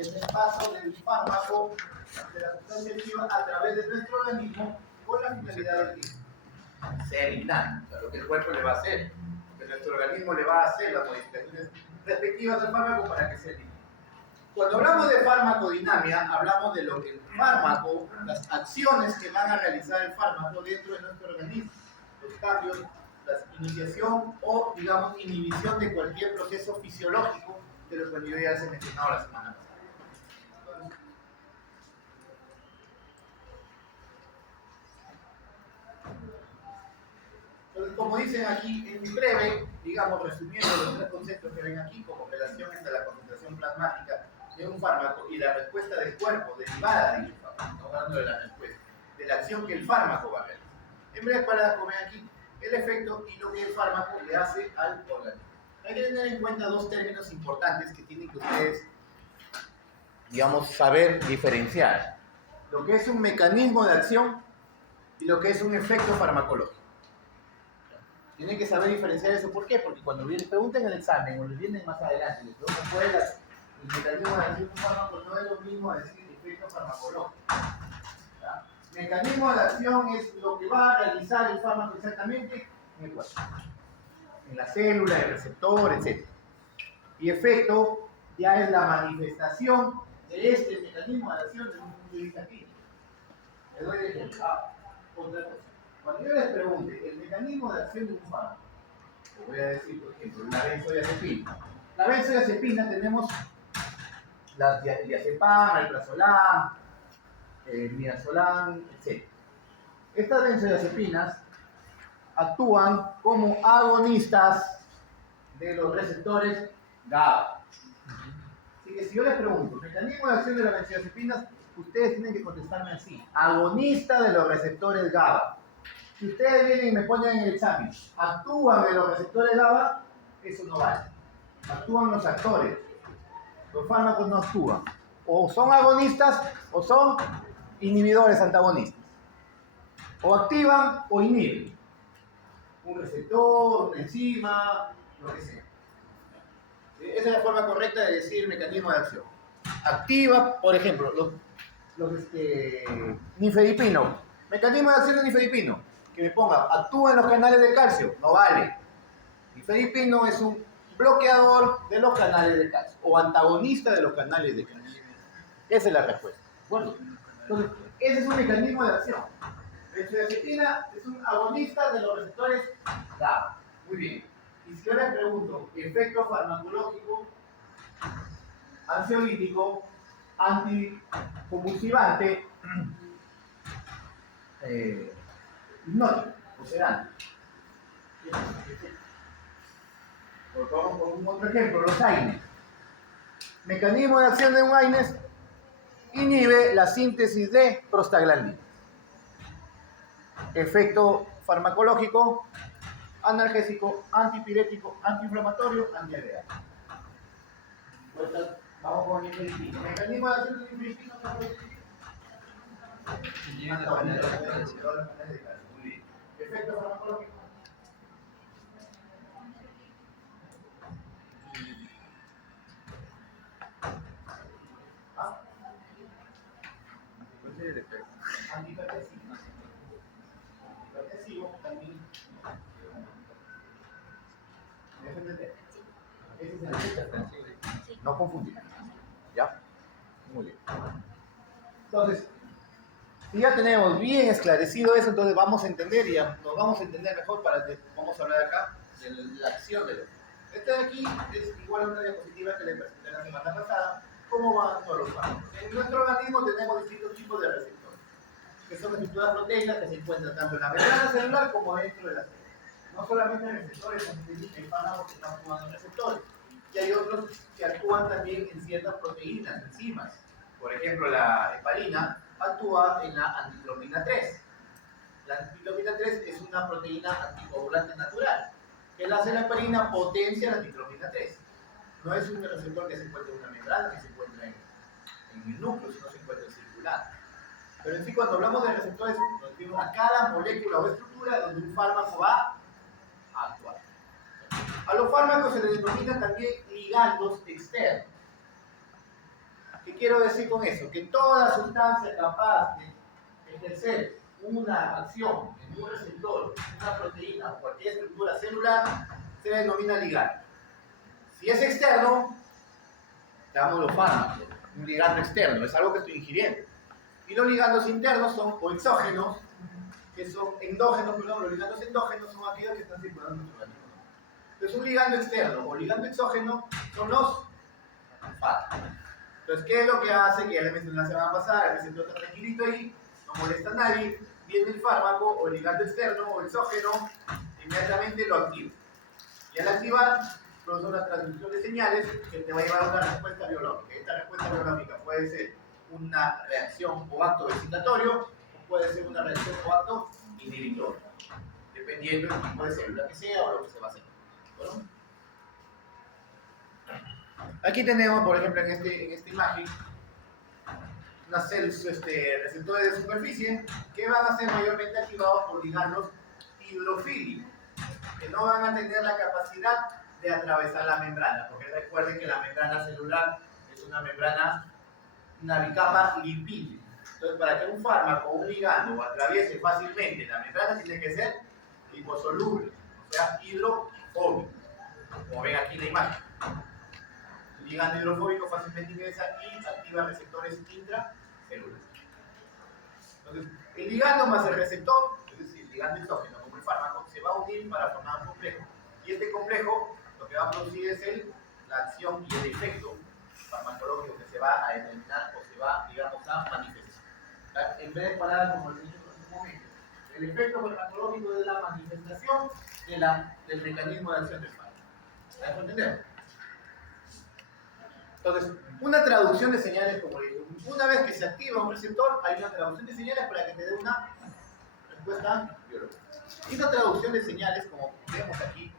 es el paso del fármaco de la sustancia activa a través de nuestro organismo con la finalidad de ser eliminado. O sea, lo que el cuerpo le va a hacer, que nuestro organismo le va a hacer las modificaciones respectivas al fármaco para que se elimine. Cuando hablamos de farmacodinamia, hablamos de lo que el fármaco, las acciones que van a realizar el fármaco dentro de nuestro organismo, los cambios, la iniciación o, digamos, inhibición de cualquier proceso fisiológico de lo que yo ya les he mencionado la semana pasada. Entonces, como dicen aquí en breve, digamos, resumiendo los tres conceptos que ven aquí, como relación entre la concentración plasmática de un fármaco y la respuesta del cuerpo derivada de dicho fármaco, estamos hablando de la respuesta, de la acción que el fármaco va a realizar. En breves palabras, como ven aquí, el efecto y lo que el fármaco le hace al organismo. Hay que tener en cuenta dos términos importantes que tienen que ustedes, digamos, saber diferenciar. Lo que es un mecanismo de acción y lo que es un efecto farmacológico. Tienen que saber diferenciar eso. ¿Por qué? Porque cuando les pregunten en el examen o les vienen más adelante, les preguntan cuál es el mecanismo de acción de un fármaco, no es lo mismo decir efecto farmacológico. ¿Ya? Mecanismo de acción es lo que va a realizar el fármaco exactamente en el cuerpo, en la célula, el receptor, etc. Y efecto ya es la manifestación de este mecanismo de acción desde un punto de vista clínico. Les doy el ejemplo. Otra cosa. Cuando yo les pregunte el mecanismo de acción de un fármaco, les voy a decir, por ejemplo, la benzodiazepina. La benzodiazepina tenemos la diazepam, el prazolam, el midazolam, etc. Estas benzodiazepinas actúan como agonistas de los receptores GABA. Así que si yo les pregunto, mecanismo de acción de las benzodiazepinas, ustedes tienen que contestarme así: agonista de los receptores GABA. Si ustedes vienen y me ponen en el examen, actúan de los receptores GABA, eso no vale. Actúan los actores. Los fármacos no actúan. O son agonistas o son inhibidores antagonistas. O activan o inhiben. Un receptor, una enzima, lo que sea. Esa es la forma correcta de decir mecanismo de acción. Activa, por ejemplo, nifedipino. Mecanismo de acción de nifedipino. Que me ponga, actúa en los canales de calcio. No vale. Nifedipino es un bloqueador de los canales de calcio o antagonista de los canales de calcio. Esa es la respuesta. Bueno, entonces, ese es un mecanismo de acción. Benzodiazepina es un agonista de los receptores GABA. Muy bien. Y si yo les pregunto, efecto farmacológico, ansiolítico, anticonvulsivante, hipnótico o sedante. Vamos con un otro ejemplo, los AINES. Mecanismo de acción de un AINES: inhibe la síntesis de prostaglandinas. Efecto farmacológico: analgésico, antipirético, antiinflamatorio, antiagregado. Vamos con el nifedipino. Mecanismo de acción del nifedipino: efecto farmacológico. Antihipertensivo. Antihipertensivo también. ¿Me entendés? Ese es el antihipertensivo. No confundir. ¿Ya? Muy bien. Entonces, si ya tenemos bien esclarecido eso, entonces vamos a entender y nos vamos a entender mejor vamos a hablar acá de la acción de los. Este de aquí es igual a una diapositiva que les presenté la semana pasada. ¿Cómo van todos los fármacos? En nuestro organismo tenemos distintos tipos de receptores, que son estructuras proteicas que se encuentran tanto en la membrana celular como dentro de la célula. No solamente receptores, también hay fármacos que no actúan en receptores. Y hay otros que actúan también en ciertas proteínas, enzimas. Por ejemplo, la heparina actúa en la antiglobulina 3. La antiglobulina 3 es una proteína anticoagulante natural. ¿Qué hace la heparina? Potencia la antiglobulina 3. No es un receptor que se encuentra en una membrana, que se encuentra en el núcleo, sino se encuentra en circular. Pero en sí, cuando hablamos de receptores, nos referimos a cada molécula o estructura donde un fármaco va a actuar. A los fármacos se les denomina también ligandos externos. ¿Qué quiero decir con eso? Que toda sustancia capaz de ejercer una acción en un receptor, una proteína o cualquier estructura celular, se denomina ligando. Si es externo, damos los fármacos, un ligando externo, es algo que estoy ingiriendo. Y los ligandos internos son, o exógenos, que son endógenos, perdón, los ligandos endógenos son aquellos que están circulando en nuestro organismo. Entonces, un ligando externo o ligando exógeno son los alfatos. Entonces, ¿qué es lo que hace? Que ya les mencioné la semana pasada, el receptor está tranquilito ahí, no molesta a nadie, viene el fármaco o el ligando externo o exógeno, inmediatamente lo activa. Y al activar, produce una transmisión de señales que te va a llevar a una respuesta biológica. Esta respuesta biológica puede ser una reacción o acto excitatorio, o puede ser una reacción o acto inhibitorio, dependiendo del tipo de célula que sea o lo que se va a hacer. ¿Bueno? Aquí tenemos, por ejemplo, en esta imagen, unas receptores de superficie que van a ser mayormente activados por ligandos hidrofílicos, que no van a tener la capacidad de atravesar la membrana, porque recuerden que la membrana celular es una membrana, una bicapa lipídica. Entonces, para que un fármaco o un ligando atraviese fácilmente la membrana, tiene que ser liposoluble, o sea, hidrofóbico, como ven aquí en la imagen. El ligando hidrofóbico fácilmente ingresa y activa receptores intracelulares. Entonces, el ligando más el receptor, es decir, el ligando exógeno como el fármaco, se va a unir para formar un complejo. Y este complejo lo que va a producir es la acción y el efecto farmacológico que se va a determinar o se va, digamos, a manifestar. En vez de parar como el señor en un momento, el efecto farmacológico es la manifestación del mecanismo de acción del fármaco. ¿Me dejo entender? Entonces, una traducción de señales, como digo, una vez que se activa un receptor, hay una traducción de señales para que te dé una respuesta biológica. Y esa traducción de señales, como vemos aquí,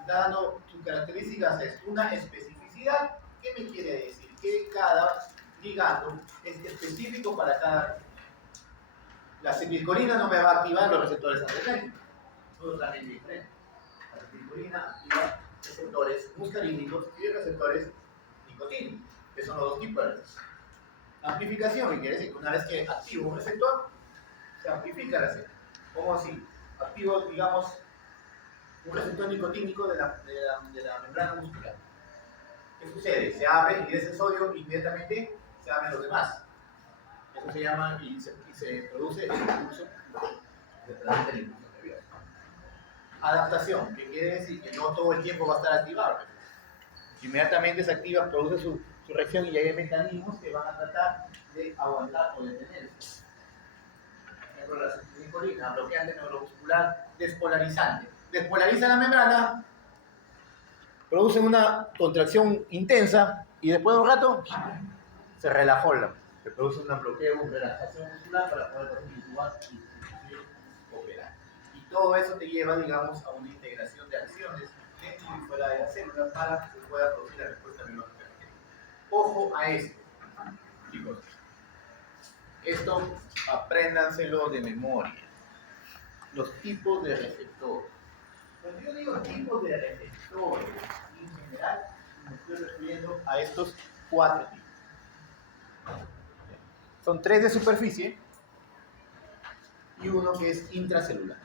está dando sus características, es una especificidad. ¿Qué me quiere decir? Que cada ligando es específico para cada receptor. La acetilcolina no me va a activar los receptores adrenérgicos, son totalmente diferentes. La acetilcolina activa receptores muscarínicos y receptores nicotínicos, que son los dos tipos de receptores. Amplificación, que quiere decir que una vez que activo un receptor, se amplifica la receptor. ¿Cómo así? Activo, digamos, un receptor nicotínico de la membrana muscular. ¿Qué sucede? Se abre, ingresa el sodio, inmediatamente se abren los demás. Eso se llama y se produce el impulso del impulso nervioso. Adaptación, que quiere decir que no todo el tiempo va a estar activado. Inmediatamente se activa, produce su reacción y hay mecanismos que van a tratar de aguantar o detenerse. Por ejemplo, la acetilcolina, bloqueante neuromuscular, despolarizante. Despolariza la membrana, produce una contracción intensa y después de un rato se relajó, se produce un bloqueo, una relajación muscular para poder intubar y operar. Y todo eso te lleva, digamos, a una integración de acciones dentro y fuera de la célula para que se pueda producir la respuesta biológica. Ojo a esto, chicos. Esto apréndanselo de memoria. Los tipos de receptores. Cuando yo digo tipos de receptores, en general me estoy refiriendo a estos 4 tipos. Son 3 de superficie y uno que es intracelular.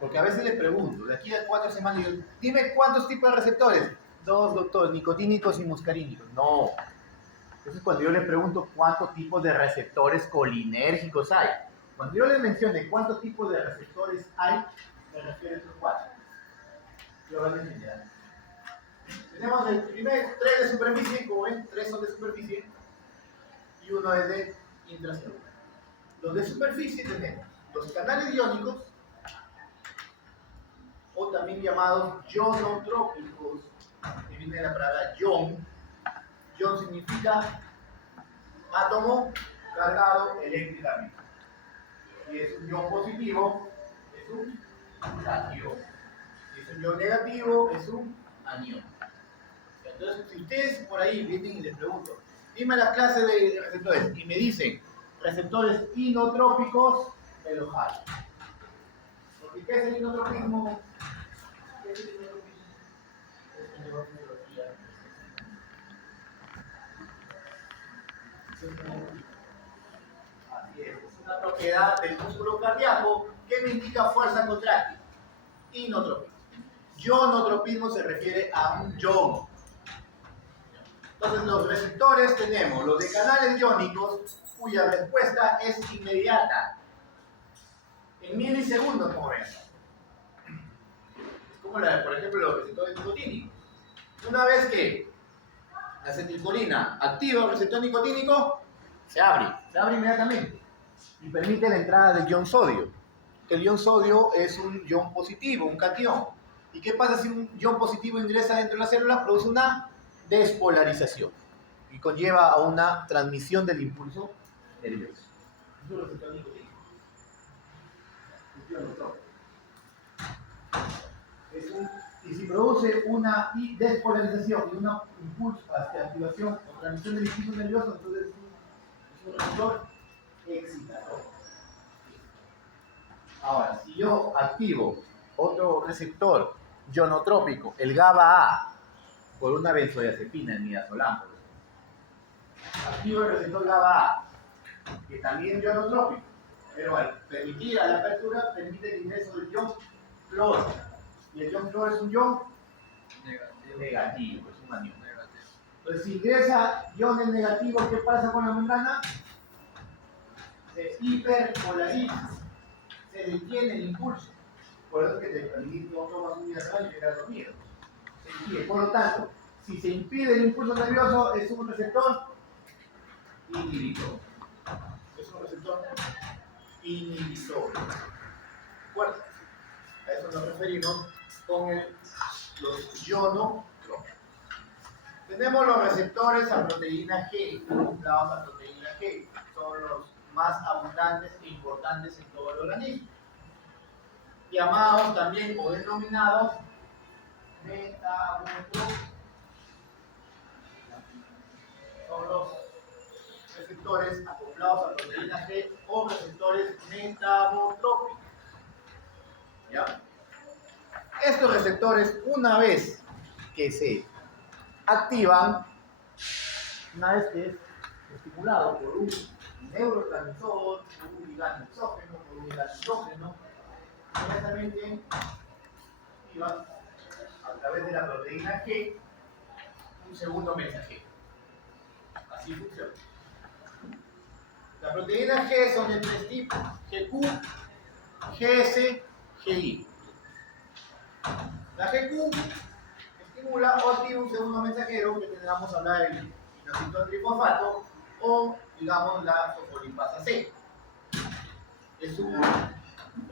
Porque a veces les pregunto, de aquí a 4 semanas, digo, dime cuántos tipos de receptores. 2, doctor, nicotínicos y muscarínicos. No. Entonces cuando yo les pregunto cuántos tipos de receptores colinérgicos hay, cuando yo les mencione cuántos tipos de receptores hay, me refiero a estos 4. Yo voy a enseñar. Tenemos el primer 3 de superficie, como ven, 3 son de superficie y uno es de intracelular. Los de superficie tenemos los canales iónicos, o también llamados ionotrópicos, que viene de la palabra ion. Ion significa átomo cargado eléctricamente. Si es un ion positivo, es un cation. Si es un ion negativo, es un anión. Entonces, si ustedes por ahí vienen y les pregunto, dime las clases de receptores, y me dicen receptores inotrópicos, me lo jalo. Porque ¿qué es el inotropismo? ¿Qué es el inotropismo? Es una biología. Así es una propiedad del músculo cardíaco que me indica fuerza contráctil. Inotropismo. Ionotropismo se refiere a un ion. Entonces los receptores tenemos los de canales iónicos cuya respuesta es inmediata. En milisegundos, como ven. Es como, por ejemplo, los receptores nicotínicos. Una vez que la acetilcolina activa el receptor nicotínico, se abre inmediatamente y permite la entrada del ion sodio. El ion sodio es un ion positivo, un catión. ¿Y qué pasa si un ion positivo ingresa dentro de la célula? Produce una despolarización y conlleva a una transmisión del impulso nervioso. Eso es el receptor nicotínico. Y si produce una despolarización y un impulso hacia activación o transmisión del impulso nervioso, entonces es un receptor excitador. Ahora, si yo activo otro receptor ionotrópico, el GABA-A, por una benzodiazepina en midazolam, por ejemplo, activo el receptor GABA-A, que también es ionotrópico, pero al permitir a la apertura, permite el ingreso del ion cloro. Y el ion cloro es un ion negativo, es un anión. Entonces, si ingresa iones negativos, ¿qué pasa con la membrana? Se hiperpolariza, se detiene el impulso. Por eso es que te permite no tomas un midazolam y llegas dormido. Se impide. Por lo tanto, si se impide el impulso nervioso, es un receptor inhibidor. Es un receptor inhibidor. Bueno, a eso nos referimos con los ionotrópicos. Tenemos los receptores a proteína G, acoplados a proteína G. Son los más abundantes e importantes en todo el organismo. Llamados también o denominados metabotrópicos. Son los receptores acoplados a proteína G o receptores metabotrópicos. ¿Ya? Estos receptores, una vez que se activan, una vez que es estimulado por un neurotransmisor, por un ligando exógeno, por un ligando endógeno, inmediatamente activan a través de la proteína G un segundo mensajero. Así funciona. La proteína G son de tres tipos: GQ, GS, GI. La GQ estimula o activa un segundo mensajero que tendremos a hablar del inositol trifosfato o, digamos, la fosfolipasa C.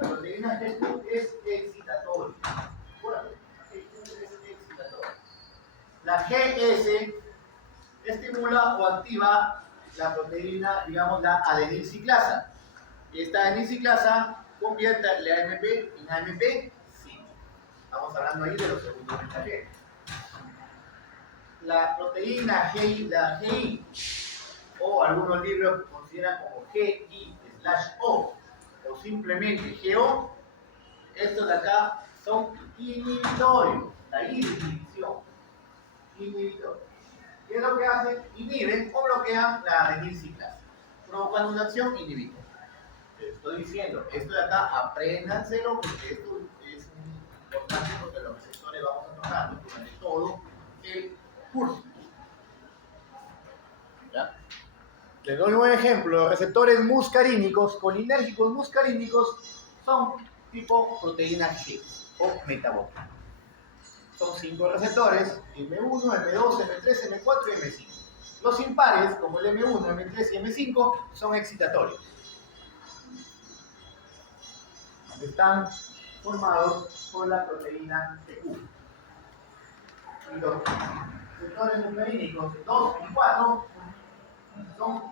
La proteína GQ es excitatoria. Bueno, la GQ es excitatoria. La GS estimula o activa la proteína, digamos, la adenilciclasa. Y esta adenilciclasa convierte la AMP en AMP. Estamos hablando ahí de los segundos mensajeros. La proteína GI, la GI, o algunos libros consideran como GI/O, o simplemente GO, estos de acá son inhibitorios, la I de inhibición. Inhibitorios. ¿Qué es lo que hacen? Inhiben o bloquean la adenilciclasa, provocando una acción inhibitoria. Les estoy diciendo, esto de acá, apréndanselo porque esto es importante porque los receptores vamos a tocar durante todo el curso. ¿Ya? Les doy un ejemplo. Los receptores muscarínicos, colinérgicos muscarínicos, son tipo proteína G o metabólica. Son 5 receptores: M1, M2, M3, M4 y M5. Los impares, como el M1, M3 y M5, son excitatorios. Están formados por la proteína GQ. Y los receptores muscarínicos 2 y 4 son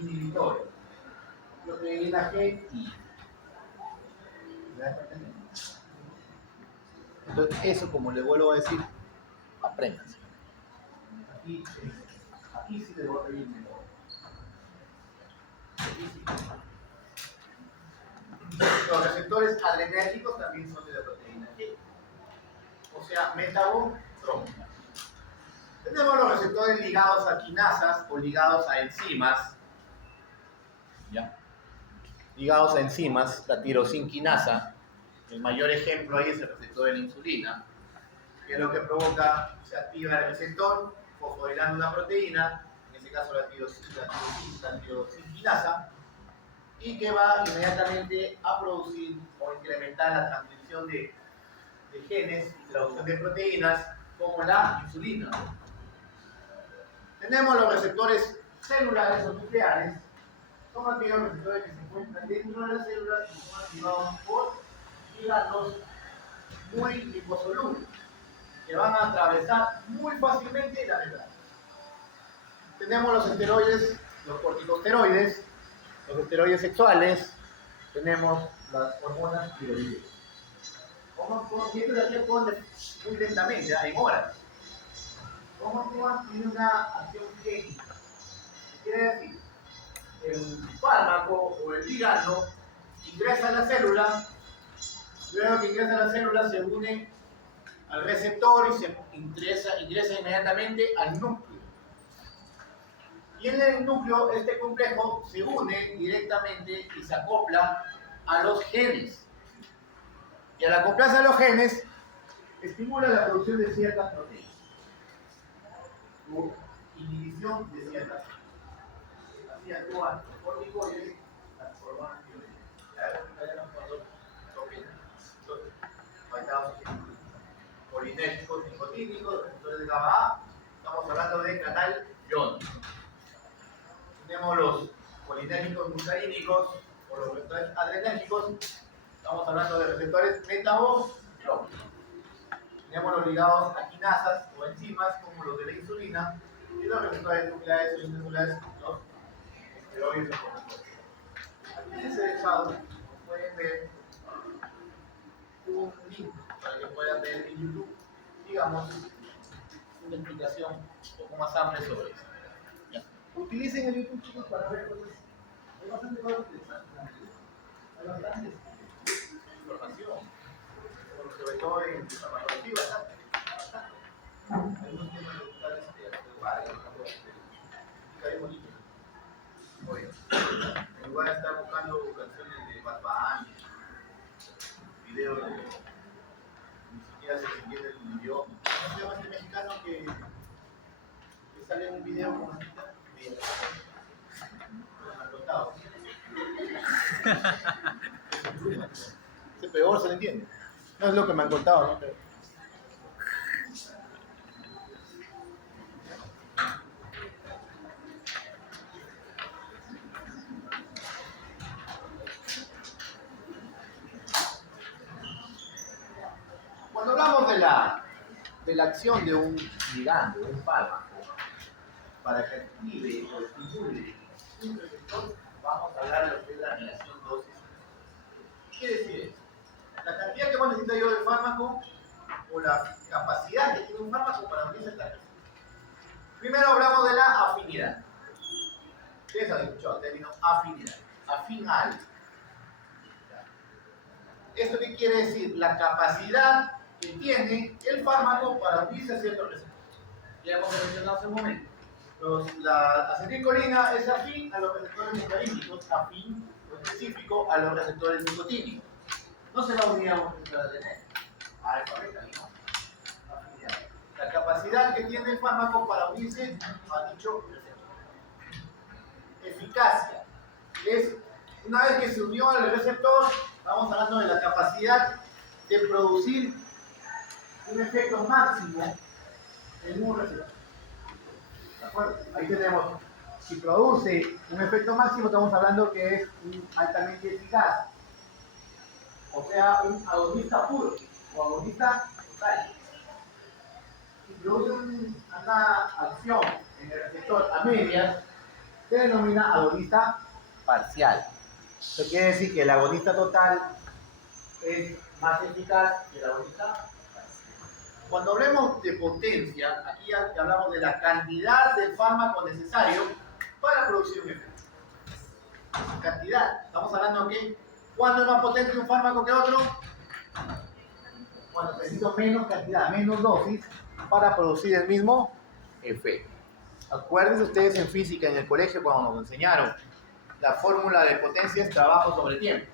inhibitores. Proteína GI. Entonces, eso, como le vuelvo a decir, apréndanse. Aquí sí le voy a pedir mejor. Los receptores adrenérgicos también son de la proteína G, o sea, metabotrópicas. Tenemos los receptores ligados a quinasas o ligados a enzimas, ¿ya? Ligados a enzimas, la tirosinquinasa. El mayor ejemplo ahí es el receptor de la insulina, que es lo que provoca, se activa el receptor, fosforilando una proteína, en este caso la tirosinquinasa, y que va inmediatamente a producir o incrementar la transcripción de genes y traducción de proteínas, como la insulina. Tenemos los receptores celulares o nucleares, son aquellos receptores que se encuentran dentro de las células y son activados por ligandos muy liposolubles, que van a atravesar muy fácilmente la membrana. Tenemos los esteroides, los corticosteroides, los esteroides sexuales, tenemos las hormonas tiroideas. Y estos de aquí actúan muy lentamente, en horas. ¿Cómo actúan? Tiene una acción química. ¿Qué quiere decir? El fármaco o el ligando ingresa a la célula, luego que ingresa a la célula se une al receptor y se ingresa inmediatamente al núcleo. Y en el núcleo este complejo se une directamente y se acopla a los genes. Y al acoplarse a los genes, estimula la producción de ciertas proteínas o inhibición de ciertas proteínas. Así actúan los corticoides, las hormonas tiroideas. Colinérgicos, nicotínicos, receptores de GABA A, estamos hablando de canal ion. Tenemos los colinérgicos muscarínicos o los receptores adrenérgicos, estamos hablando de receptores metabológicos. Tenemos los ligados a quinasas o enzimas como los de la insulina y los receptores nucleares o intracelulares, los esteroides o corticoides. Aquí les he dejado, como pueden ver, un link para que puedan ver en YouTube, digamos, una explicación un poco más amplia sobre eso. ¿Ya? Utilicen el YouTube, chicos, para ver cosas. Hay bastante cosas interesantes. Hay bastante información, sobre todo en farmacología, bastante. Algunos temas de buscar hay bonito. Muy bien. En lugar de estar buscando canciones de Bad Bunny, videos de ni siquiera se entiende el idioma. ¿Cómo se llama este mexicano que sale en un video con una cita? Con narcotados. Ese peor se le entiende. No es lo que me han contado, ¿no? Pero... Cuando hablamos de la acción de un ligando, de un fármaco, para que active o estimule un receptor, vamos a hablar de lo que es la relación dosis. ¿Qué quiere decir eso? La cantidad que necesita yo del fármaco o la capacidad que tiene un fármaco para unirse a esta receptor. Primero hablamos de la afinidad. Ustedes han escuchado el término afinidad. Afín al. ¿Esto qué quiere decir? La capacidad que tiene el fármaco para unirse a ciertos receptores. Ya hemos mencionado hace un momento. La acetilcolina es afín a los receptores muscarínicos, afín o específico a los receptores nicotínicos. No se va a unir a un receptor adrenérgico. Alfa, beta, no. Afinidad. La capacidad que tiene el fármaco para unirse a dicho receptor. Eficacia. Es una vez que se unió al receptor, estamos hablando de la capacidad de producir un efecto máximo en un receptor. ¿De acuerdo? Ahí tenemos, si produce un efecto máximo, estamos hablando que es altamente eficaz. O sea, un agonista puro o agonista total. Si produce una acción en el receptor a medias, se denomina agonista parcial. Eso quiere decir que el agonista total es más eficaz que el agonista parcial. Cuando hablemos de potencia, aquí hablamos de la cantidad de fármaco necesario para producir un efecto. Cantidad. Estamos hablando que ¿cuándo es más potente un fármaco que otro? Cuando necesito menos cantidad, menos dosis para producir el mismo efecto. Acuérdense ustedes en física, en el colegio, cuando nos enseñaron La fórmula de potencia es trabajo sobre tiempo.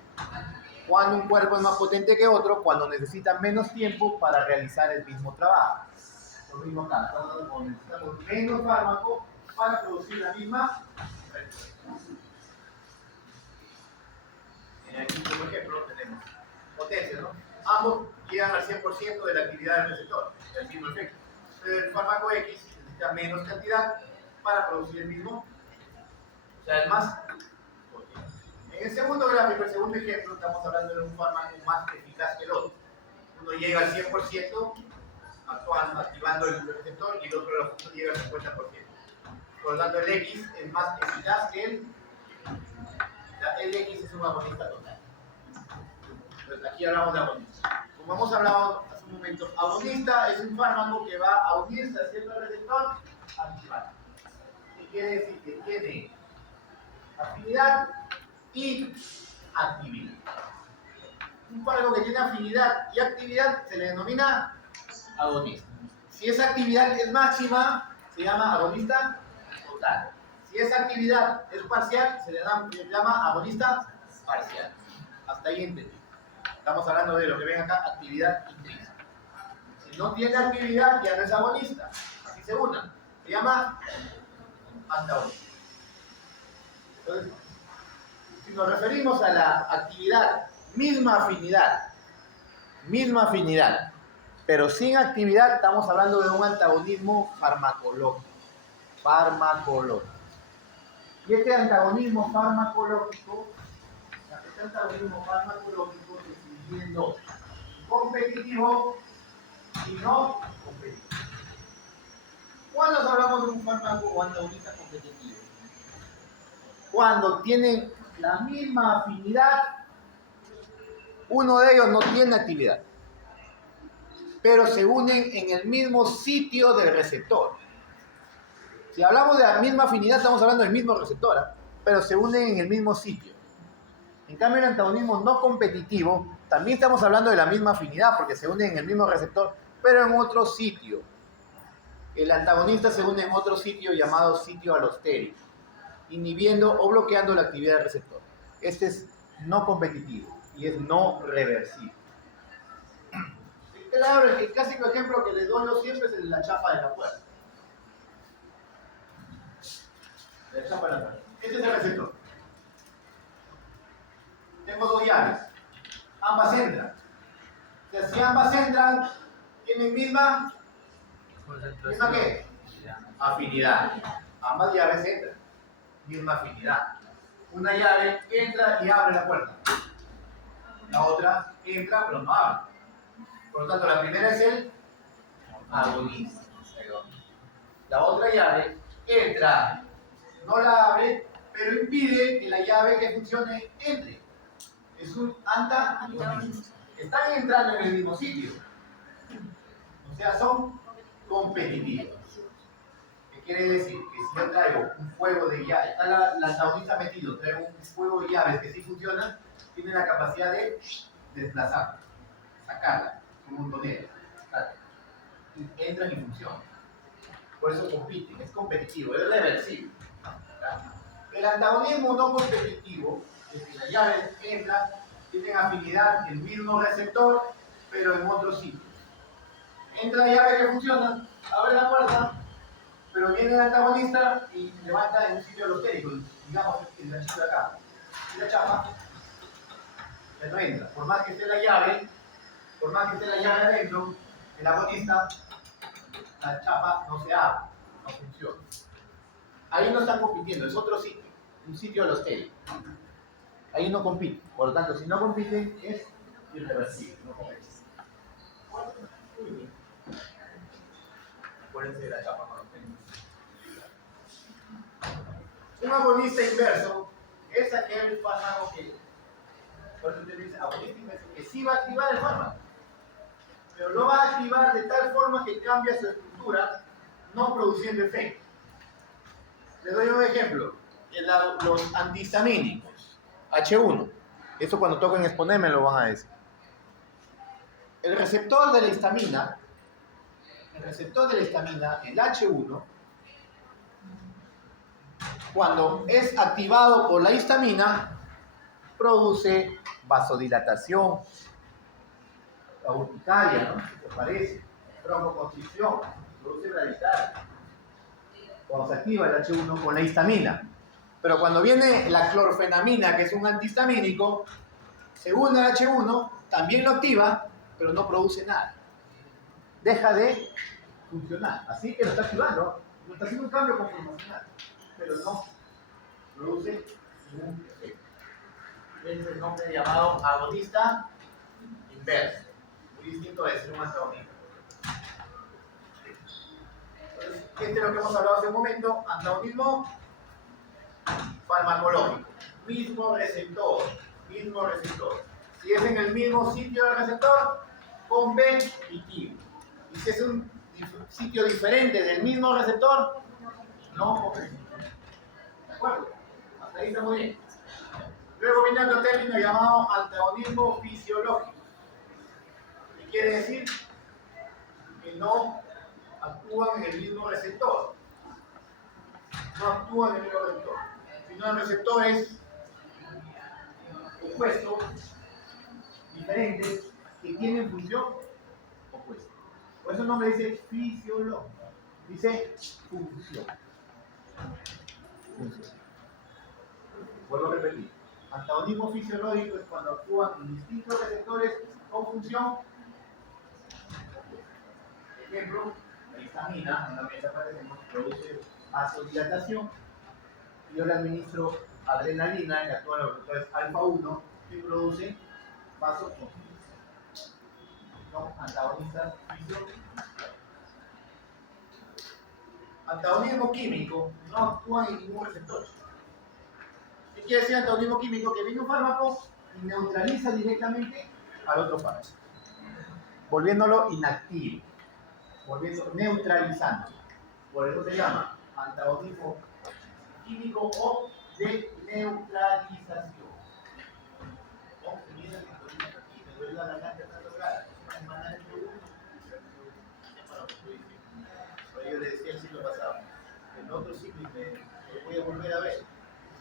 Cuando un cuerpo es más potente que otro, cuando necesita menos tiempo para realizar el mismo trabajo. Lo mismo acá, cuando necesitamos menos fármaco para producir la misma respuesta. Aquí, por ejemplo, tenemos potencia, ¿no? Ambos llegan al 100% de la actividad del receptor, el mismo efecto. Pero el fármaco X necesita menos cantidad para producir el mismo, o sea, el más potente. En el segundo gráfico, el segundo ejemplo, estamos hablando de un fármaco más eficaz que el otro. Uno llega al 100% activando el receptor y el otro llega al 50%. Por lo tanto, el X es más eficaz que el X es un agonista total. Entonces, aquí hablamos de agonista. Como hemos hablado hace un momento, agonista es un fármaco que va a unirse a cierto receptor activado. ¿Qué quiere decir? Que tiene afinidad y actividad. Un fármaco que tiene afinidad y actividad se le denomina agonista. Si esa actividad es máxima, se llama agonista total. Si esa actividad es parcial, se le llama agonista parcial. Hasta ahí entendí. Estamos hablando de lo que ven acá, actividad intrínseca. Si no tiene actividad, ya no es agonista. Así se una. Se llama antagonista. Entonces, si nos referimos a la actividad, misma afinidad, pero sin actividad, estamos hablando de un antagonismo farmacológico. Y este antagonismo farmacológico se divide en dos: competitivo y no competitivo. ¿Cuándo hablamos de un fármaco o antagonista competitivo? Cuando tienen la misma afinidad, uno de ellos no tiene actividad, pero se unen en el mismo sitio del receptor. Si hablamos de la misma afinidad, estamos hablando del mismo receptor, pero se unen en el mismo sitio. En cambio, el antagonismo no competitivo, también estamos hablando de la misma afinidad, porque se unen en el mismo receptor, pero en otro sitio. El antagonista se une en otro sitio llamado sitio alostérico, inhibiendo o bloqueando la actividad del receptor. Este es no competitivo y es no reversible. Claro, el clásico ejemplo que les doy yo siempre es la chapa de la puerta. La chapa de la puerta. Este es el receptor. Tengo dos llaves. Ambas entran. O sea, si ambas entran, tienen misma ¿qué? Afinidad. Ambas llaves entran. Misma afinidad. Una llave entra y abre la puerta. La otra entra pero no abre. Por lo tanto, la primera es el agonista. La otra llave entra, no la abre, pero impide que la llave que funcione entre. Es un antagonista. Están entrando en el mismo sitio. O sea, son competitivos. ¿Qué quiere decir? Que si yo traigo un juego de llaves, está la antagonista metido, traigo un juego de llaves que sí funciona, tiene la capacidad de desplazarla, sacarla, un montonero, y entran y funcionan. Por eso compiten, es competitivo, es reversible. El antagonismo no competitivo es que las llaves entran, tienen afinidad en el mismo receptor, pero en otro sitio. Entra la llave que funciona, abre la puerta, pero viene el antagonista y levanta en un sitio alostérico, digamos, el ganchito de acá. Y la chapa, ya no entra. Por más que esté la llave adentro, el agonista, la chapa no se abre, no funciona. Ahí no están compitiendo, es otro sitio, un sitio alostérico. Ahí no compiten. Por lo tanto, si no compiten, es irreversible, no compiten. Muy bien. Acuérdense de la chapa cuando tengan. Un agonista inverso es aquel fármaco que, por eso usted dice agonista inverso, que sí va a activar el fármaco, pero lo va a activar de tal forma que cambia su estructura, no produciendo efecto. Les doy un ejemplo. Los antihistamínicos, H1, eso cuando toquen exponerme lo van a decir. El receptor de la histamina, el H1, cuando es activado por la histamina, produce vasodilatación, la urticaria, ¿no? ¿Te parece? Broncoconstricción, produce bradicardia. Cuando se activa el H1 con la histamina. Pero cuando viene la clorfenamina, que es un antihistamínico, se une al H1, también lo activa, pero no produce nada. Deja de funcionar. Así que lo está activando, no está haciendo un cambio conformacional, pero no produce ningún efecto. Ese es el nombre llamado agonista inverso. Muy distinto de ser un antagonista. Entonces, este es lo que hemos hablado hace un momento: antagonismo farmacológico. Mismo receptor. Mismo receptor. Si es en el mismo sitio del receptor, competitivo. Y si es un sitio diferente del mismo receptor, no competitivo. ¿De acuerdo? Hasta ahí está muy bien. Luego viene otro término llamado antagonismo fisiológico. ¿Qué quiere decir? Que no actúan en el mismo receptor. No actúan en el mismo receptor. Sino en receptores opuestos, diferentes, que tienen función opuesta. Por eso el nombre dice fisiológico. Dice función. Vuelvo a repetir. Antagonismo fisiológico es cuando actúan en distintos receptores con función. Por ejemplo, la histamina, en la mesa produce vasodilatación. Yo le administro adrenalina, que actúa en los receptores alfa-1, que produce vasoconstricción. Son antagonistas fisiológicos. Antagonismo químico, no actúan en ningún receptor. ¿Qué quiere decir antagonismo químico? Que viene un fármaco y neutraliza directamente al otro fármaco, volviéndolo inactivo, neutralizando. Por eso se llama antagonismo químico o de neutralización. Me duele la garganta tanto grave. Yo le decía el siglo pasado, en otro ciclo me voy a volver a ver.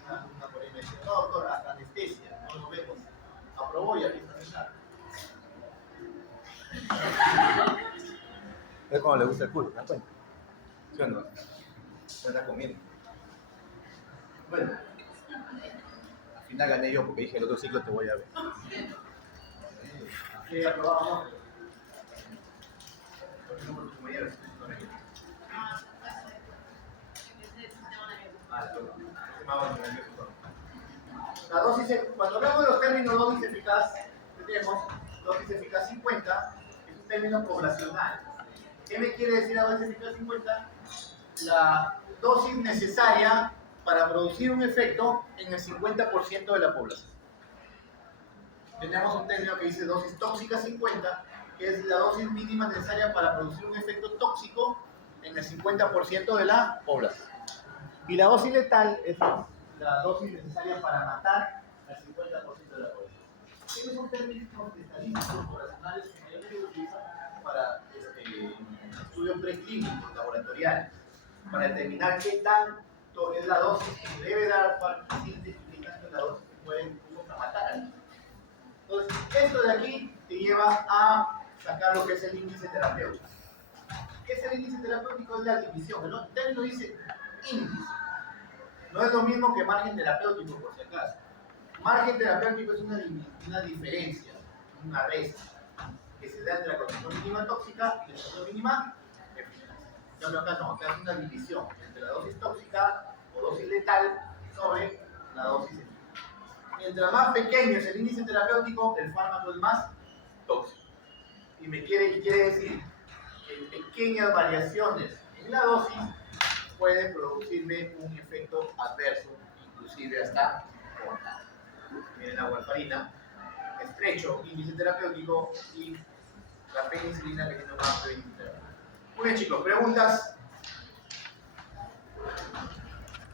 Una por ahí me dice, no doctor, hasta anestesia, no lo vemos. Aprobó y aquí está sentado. Es como le gusta el culo, ¿me das cuenta? ¿Sí o no? Se está comiendo. Bueno, al final gané yo porque dije el otro ciclo te voy a ver. ¿Qué aprobamos? La dosis, cuando hablamos de los términos dosis eficaz, tenemos dosis eficaz 50, es un término poblacional. ¿Qué me quiere decir la dosis eficaz 50? La dosis necesaria para producir un efecto en el 50% de la población. Tenemos un término que dice dosis tóxica 50, que es la dosis mínima necesaria para producir un efecto tóxico en el 50% de la población. Y la dosis letal es la dosis necesaria para matar al 50% de la población. Estos son términos estadísticos poblacionales que mayormente utilizan para estudios preclínicos, laboratoriales, para determinar qué tanto es la dosis que debe dar al paciente y qué tanto es la dosis que puede matar al paciente. Entonces, esto de aquí te lleva a sacar lo que es el índice terapéutico. ¿Qué es el índice terapéutico? Es la división. El término dice índice. No es lo mismo que margen terapéutico, por si acaso. Margen terapéutico es una diferencia, una resta, que se da entre la concentración mínima tóxica y la concentración mínima eficaz. Pero acá no, acá es una división entre la dosis tóxica o dosis letal sobre la dosis eficaz. Mientras más pequeño es el índice terapéutico, el fármaco es más tóxico. Y quiere decir que pequeñas variaciones en la dosis pueden producirme un efecto adverso, inclusive hasta mortal. Miren la warfarina, estrecho índice terapéutico, y la penicilina que tiene un amplio índice terapéutico. Muy bien, chicos, preguntas.